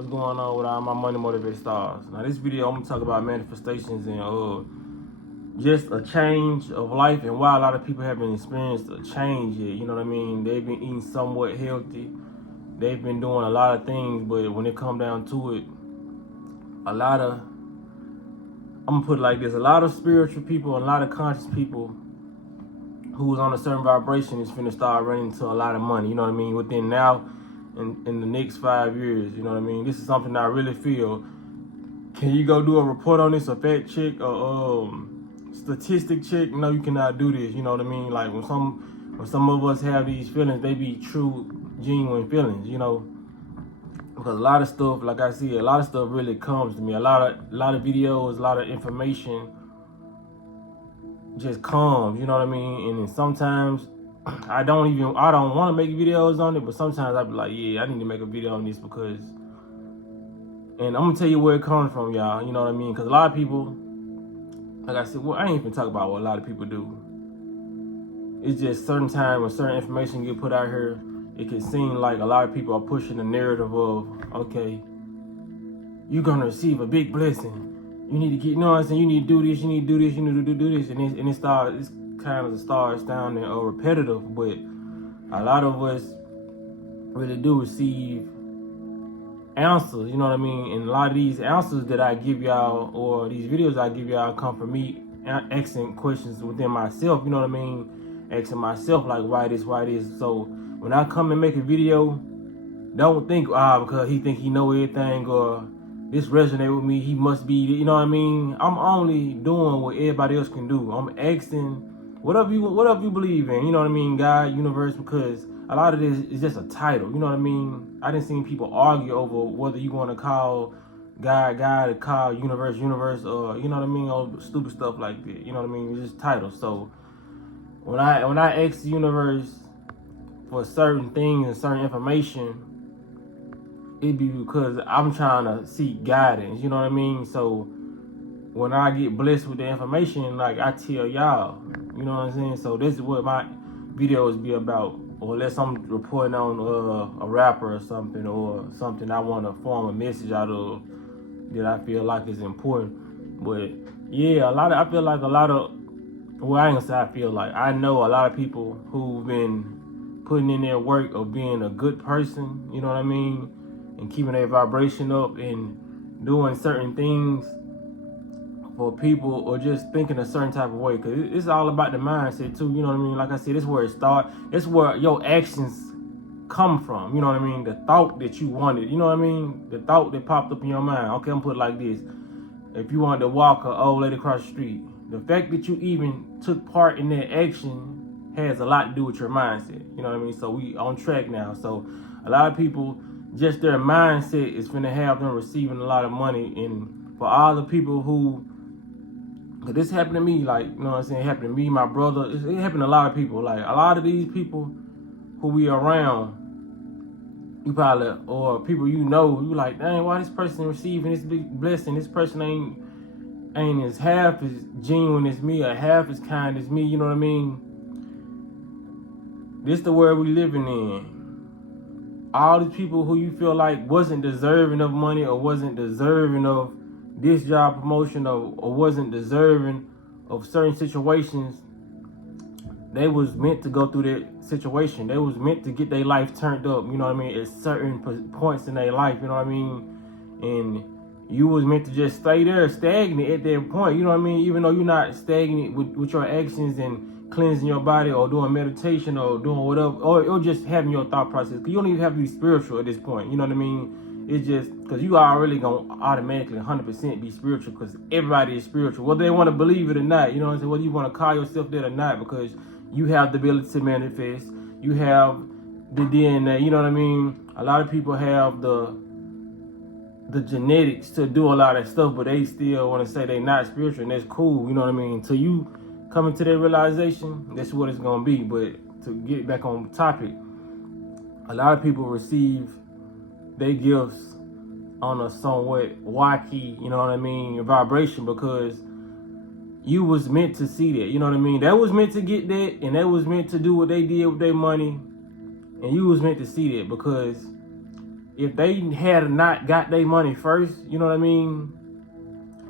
What's going on with all my money motivated stars? Now this video I'm gonna talk about manifestations and just a change of life and why a lot of people haven't experienced a change yet. You know what I mean? They've been eating somewhat healthy. They've been doing a lot of things, but when it come down to it, I'm gonna put it like this: a lot of spiritual people, a lot of conscious people who's on a certain vibration is finna start running into a lot of money. You know what I mean? Within now in the next 5 years. You know what I mean? This is something I really feel. Can you go do a report on this, a fact check, or statistic check? No, you cannot do this. You know what I mean? Like when some of us have these feelings, they be true, genuine feelings. You know, because a lot of stuff, like I see, a lot of stuff really comes to me. A lot of videos, a lot of information just comes. You know what I mean? And then sometimes I don't want to make videos on it, but sometimes I be like, yeah, I need to make a video on this because, and I'm gonna tell you where it comes from, y'all. You know what I mean? Because a lot of people, like I said, well, I ain't even talk about what a lot of people do. It's just certain time when certain information get put out here, it can seem like a lot of people are pushing the narrative of, okay, you're gonna receive a big blessing. You need to get, you know what I'm saying? You need to do this. You need to do this. You need to do this, and it's kind of starts sounding repetitive, but a lot of us really do receive answers, you know what I mean? And a lot of these answers that I give y'all, or these videos I give y'all, come from me asking questions within myself, you know what I mean? Asking myself, like, why this? So when I come and make a video, don't think, because he think he know everything, or this resonate with me, he must be, you know what I mean? I'm only doing what everybody else can do. I'm asking whatever you believe in, you know what I mean, God, universe, because a lot of this is just a title, you know what I mean? I didn't see people argue over whether you want to call God, or call universe, or, you know what I mean, or stupid stuff like that, you know what I mean? It's just titles. So when I ask the universe for certain things and certain information, it be because I'm trying to seek guidance, you know what I mean? So when I get blessed with the information, like I tell y'all, you know what I'm saying? So this is what my videos be about. Or unless I'm reporting on a rapper or something I want to form a message out of that I feel like is important. But yeah, I feel like a lot of, well, I ain't gonna say I feel like, I know a lot of people who've been putting in their work of being a good person, you know what I mean? And keeping their vibration up and doing certain things for people, or just thinking a certain type of way, because it's all about the mindset too, you know what I mean? Like I said, it's where it starts. It's where your actions come from, you know what I mean? The thought that you wanted, you know what I mean? The thought that popped up in your mind. Okay, I'm put it like this: if you wanted to walk an old lady across the street, the fact that you even took part in that action has a lot to do with your mindset, you know what I mean? So we on track now. So a lot of people, just their mindset is finna have them receiving a lot of money. And for all the people who, cause this happened to me, like, you know what I'm saying, it happened to me, my brother, it happened to a lot of people. Like a lot of these people who we around, you probably, or people you know, you like, dang, why this person receiving this big blessing? This person ain't as half as genuine as me, or half as kind as me, you know what I mean? This the world we living in. All these people who you feel like wasn't deserving of money, or wasn't deserving of this job promotion, or wasn't deserving of certain situations, they was meant to go through that situation. They was meant to get their life turned up, you know what I mean, at certain points in their life, you know what I mean? And you was meant to just stay there stagnant at that point, you know what I mean? Even though you're not stagnant with your actions and cleansing your body, or doing meditation, or doing whatever, or just having your thought process. Because you don't even have to be spiritual at this point, you know what I mean? It's just because you are really going to automatically 100% be spiritual, because everybody is spiritual, whether they want to believe it or not, you know what I'm saying? Whether you want to call yourself that or not, because you have the ability to manifest, you have the DNA, you know what I mean? A lot of people have the genetics to do a lot of stuff, but they still want to say they're not spiritual, and that's cool, you know what I mean? Until you come into that realization, that's what it's going to be. But to get back on topic, a lot of people receive their gifts on a somewhat wacky, you know what I mean, vibration, because you was meant to see that, you know what I mean? That was meant to get that, and that was meant to do what they did with their money, and you was meant to see that, because if they had not got their money first, you know what I mean,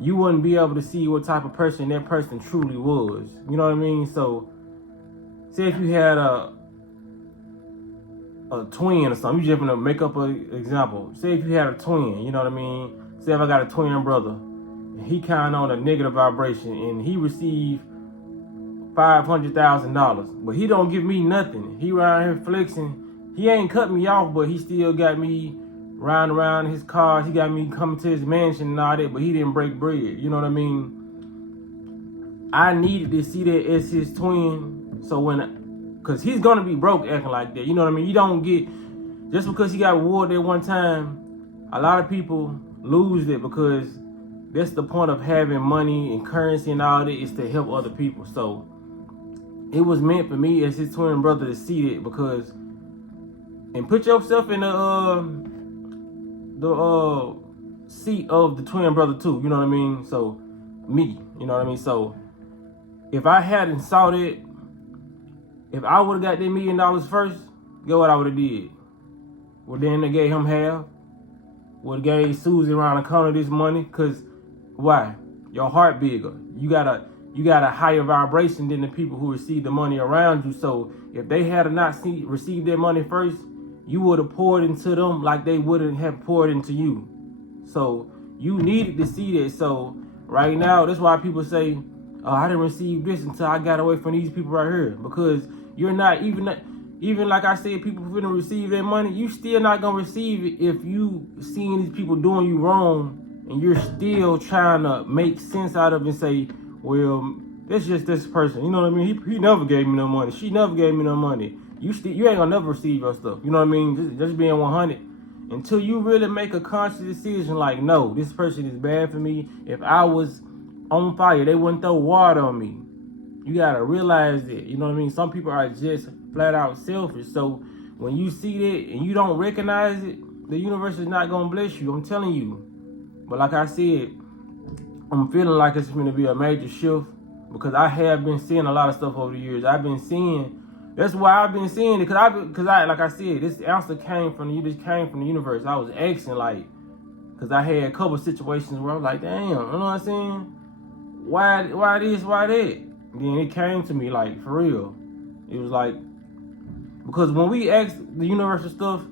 you wouldn't be able to see what type of person that person truly was. You know what I mean? So, say if you had a twin or something, you just gonna make up an example. Say if you had a twin, you know what I mean? Say if I got a twin brother, and he kind of on a negative vibration, and he received $500,000, but he don't give me nothing. He around here flexing. He ain't cut me off, but he still got me riding around his cars. He got me coming to his mansion and all that, but he didn't break bread. You know what I mean? I needed to see that as his twin, so because he's gonna be broke acting like that. You know what I mean? You don't get, just because he got rewarded at one time, a lot of people lose it, because that's the point of having money and currency and all that, is to help other people. So it was meant for me as his twin brother to see that, because, and put yourself in the seat of the twin brother too, you know what I mean? So me, you know what I mean? So if I hadn't saw that, if I would have got that $1 million first, guess what I would have did? Well, then they gave him half. Would have gave Susie around the corner this money, cause why? Your heart bigger. You got a higher vibration than the people who receive the money around you. So if they had not received their money first, you would have poured into them like they wouldn't have poured into you. So you needed to see that. So right now, that's why people say, oh, I didn't receive this until I got away from these people right here. Because you're not even like I said, people who didn't receive their money, you still not gonna receive it if you seeing these people doing you wrong, and you're still trying to make sense out of it and say, well, that's just this person. You know what I mean? He never gave me no money. She never gave me no money. You ain't gonna never receive your stuff. You know what I mean? Just being 100. Until you really make a conscious decision, like, no, this person is bad for me. If I was on fire, they wouldn't throw water on me. You gotta realize that. You know what I mean? Some people are just flat out selfish. So when you see that and you don't recognize it, the universe is not gonna bless you. I'm telling you. But like I said, I'm feeling like it's going to be a major shift, because I have been seeing a lot of stuff over the years. I've been seeing, that's why I've been seeing it, because I like I said, this answer came from the universe. I was asking, like, because I had a couple of situations where I was like, damn, you know what I'm saying? Why this, why that? And then it came to me, like, for real. It was like, because when we ask the universe for stuff,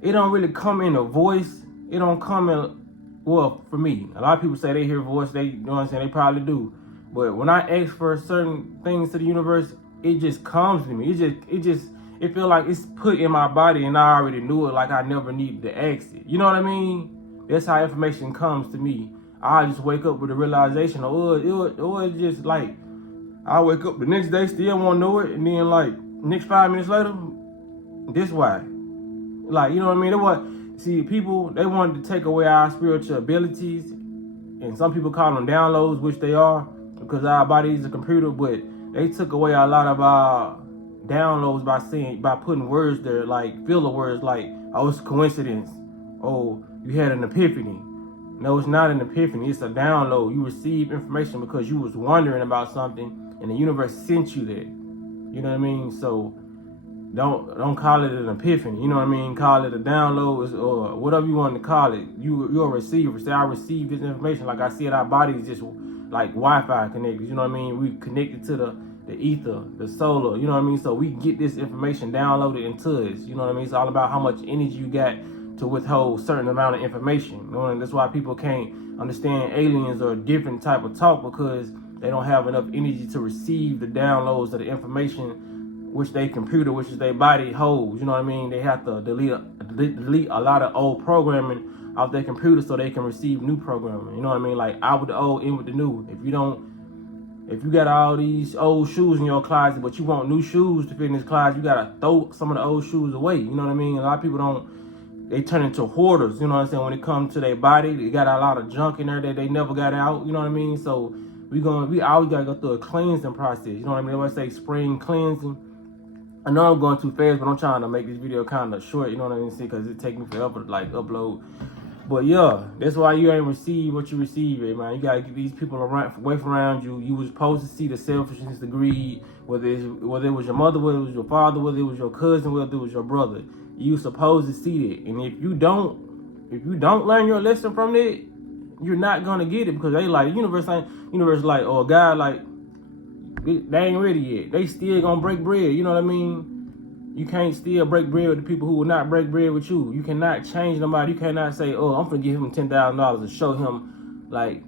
it don't really come in a voice. It don't come in, well, for me, a lot of people say they hear voice, you know what I'm saying, they probably do. But when I ask for certain things to the universe, it just comes to me. It feel like it's put in my body, and I already knew it, like I never needed to ask it. You know what I mean? That's how information comes to me. I just wake up with a realization, or it's just like, I wake up the next day, still won't know it, and then like, next 5 minutes later, this why. Like, you know what I mean? See, people, they wanted to take away our spiritual abilities, and some people call them downloads, which they are, because our body is a computer, but they took away a lot of our downloads by putting words there, like filler words, like, oh, it's a coincidence, oh, you had an epiphany. No, it's not an epiphany, it's a download. You receive information because you was wondering about something, and the universe sent you that. You know what I mean? So don't call it an epiphany. You know what I mean? Call it a download, or whatever you want to call it. You're a receiver. Say, I received this information. Like I said, our body is just like Wi-Fi connected. You know what I mean? We connected to the ether, the solar. You know what I mean? So we get this information downloaded into us. You know what I mean? It's all about how much energy you got to withhold certain amount of information. You know, and that's why people can't understand aliens or a different type of talk, because they don't have enough energy to receive the downloads of the information which their computer, which is their body holds. You know what I mean? They have to delete a lot of old programming off their computer so they can receive new programming. You know what I mean? Like, out with the old, in with the new. If you got all these old shoes in your closet, but you want new shoes to fit in this closet, you gotta throw some of the old shoes away. You know what I mean? A lot of people they turn into hoarders. You know what I'm saying? When it comes to their body, they got a lot of junk in there that they never got out. You know what I mean? So we always gotta go through a cleansing process. You know what I mean? They always say spring cleansing. I know I'm going too fast, but I'm trying to make this video kind of short, you know what I mean? See, because it take me forever to like upload. But yeah, that's why you ain't receive what you receive, man. You gotta get these people away from around you. You was supposed to see the selfishness, the greed, whether it was your mother, whether it was your father, whether it was your cousin, whether it was your brother. You supposed to see that. And if you don't learn your lesson from it, you're not gonna get it, because they like universe like, oh God, like they ain't ready yet. They still gonna break bread. You know what I mean? You can't still break bread with the people who will not break bread with you. You cannot change nobody. You cannot say, oh, I'm gonna give him $10,000 to show him like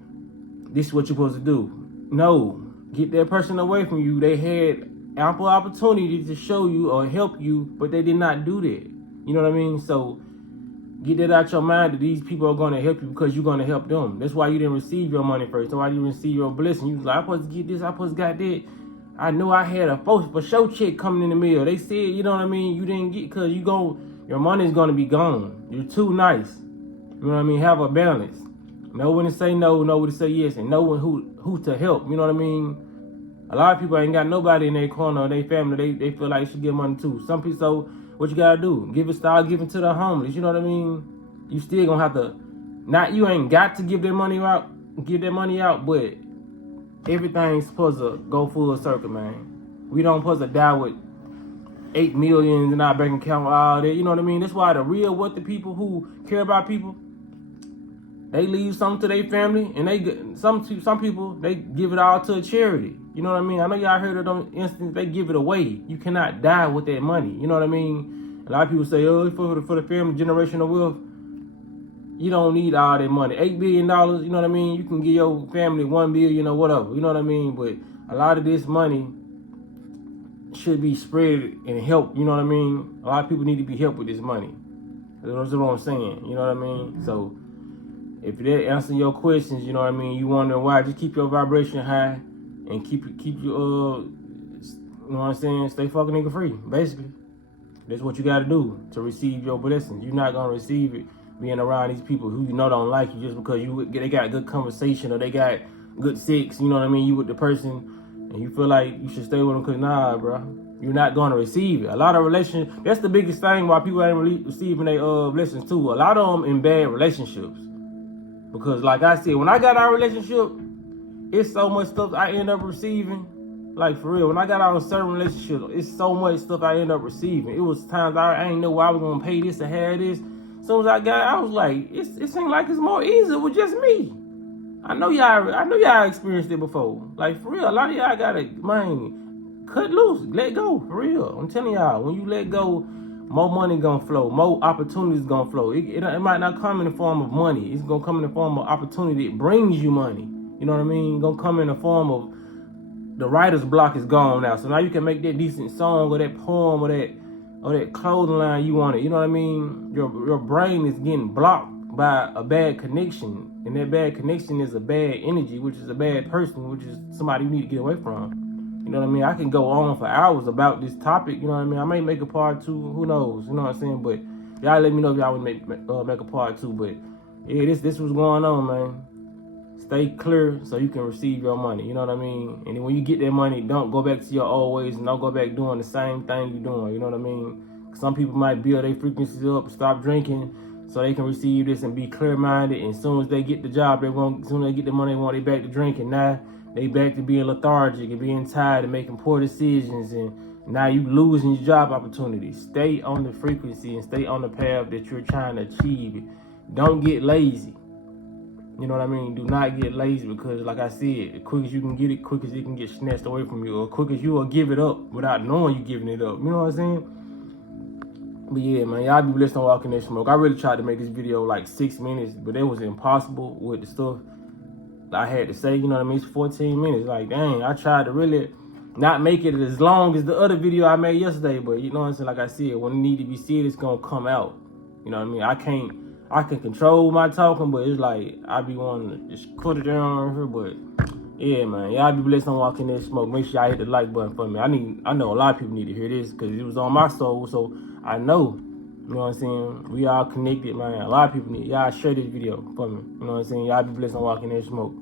this is what you're supposed to do. No, get that person away from you. They had ample opportunity to show you or help you, but they did not do that. You know what I mean? So get that out your mind that these people are going to help you because you're going to help them. That's why you didn't receive your money first. That's why you didn't receive your blessing. You was like, I'm supposed to get this, I'm supposed to got that. I knew I had a for show check coming in the mail. They said, you know what I mean? You didn't get, because your money's going to be gone. You're too nice. You know what I mean? Have a balance. Know when to say no, know when to say yes, and know when who to help. You know what I mean? A lot of people ain't got nobody in their corner or their family. They feel like they should get money too. Some people, so what you gotta do? Start giving to the homeless. You know what I mean? You still gonna have to, you ain't got to give that money out, but everything's supposed to go full circle, man. We don't supposed to die with 8 million in our bank account, all that. You know what I mean? That's why the real wealthy people who care about people, they leave something to their family, and some people, they give it all to a charity. You know what I mean? I know y'all heard of them instances, they give it away. You cannot die with that money. You know what I mean? A lot of people say, oh, for the family, generational wealth. You don't need all that money. $8 billion, you know what I mean? You can give your family $1 billion or whatever, you know what I mean? But a lot of this money should be spread and help, you know what I mean? A lot of people need to be helped with this money. That's what I'm saying, you know what I mean? So if that answers your questions, you know what I mean, you wonder why, just keep your vibration high and keep you you know what I'm saying, stay fucking nigga free, basically. That's what you gotta do to receive your blessings. You're not gonna receive it being around these people who you know don't like you just because they got good conversation or they got good sex, you know what I mean, you with the person and you feel like you should stay with them, because nah, bro, you're not going to receive it. A lot of relationships, that's the biggest thing why people ain't really receiving their blessings too. A lot of them in bad relationships, because like I said, when I got our relationship, it's so much stuff I end up receiving. Like, for real, when I got out of certain relationships, it's so much stuff I end up receiving. It was times I ain't know why I was gonna pay this or have this. As soon as I was like, it seemed like it's more easy with just me. I know y'all experienced it before. Like, for real, a lot of y'all gotta, man, cut loose, let go, for real. I'm telling y'all, when you let go, more money gonna flow, more opportunities gonna flow. It might not come in the form of money. It's gonna come in the form of opportunity. It brings you money. You know what I mean? It's gonna come in the form of, the writer's block is gone now. So now you can make that decent song or that poem or that clothing line you wanted. You know what I mean? Your brain is getting blocked by a bad connection. And that bad connection is a bad energy, which is a bad person, which is somebody you need to get away from. You know what I mean? I can go on for hours about this topic. You know what I mean? I may make a part 2. Who knows? You know what I'm saying? But y'all let me know if y'all would make a part 2. But yeah, this was going on, man. Stay clear so you can receive your money. You know what I mean? And then when you get that money, don't go back to your old ways and don't go back doing the same thing you're doing. You know what I mean? Some people might build their frequencies up, stop drinking, so they can receive this and be clear-minded. And as soon as they get the job, as soon as they get the money, they want, they back to drinking. Now they back to being lethargic and being tired and making poor decisions. And now you losing your job opportunities. Stay on the frequency and stay on the path that you're trying to achieve. Don't get lazy. You know what I mean? Do not get lazy, because like I said, the quick as you can get it, quick as it can get snatched away from you, or quick as you will give it up without knowing you giving it up. You know what I'm saying? But yeah, man, y'all be blessed on Walking That Smoke. I really tried to make this video like 6 minutes, but it was impossible with the stuff I had to say. You know what I mean? It's 14 minutes. Like, dang, I tried to really not make it as long as the other video I made yesterday, but you know what I'm saying? Like I said, when it need to be said, it's gonna come out. You know what I mean? I can control my talking, but it's like I be wanting to just put it down here. But yeah, man, y'all be blessed on Walking That Smoke. Make sure y'all hit the like button for me. I know a lot of people need to hear this because it was on my soul, so I know. You know what I'm saying? We all connected, man. A lot of people need y'all share this video for me. You know what I'm saying? Y'all be blessed on Walking That Smoke.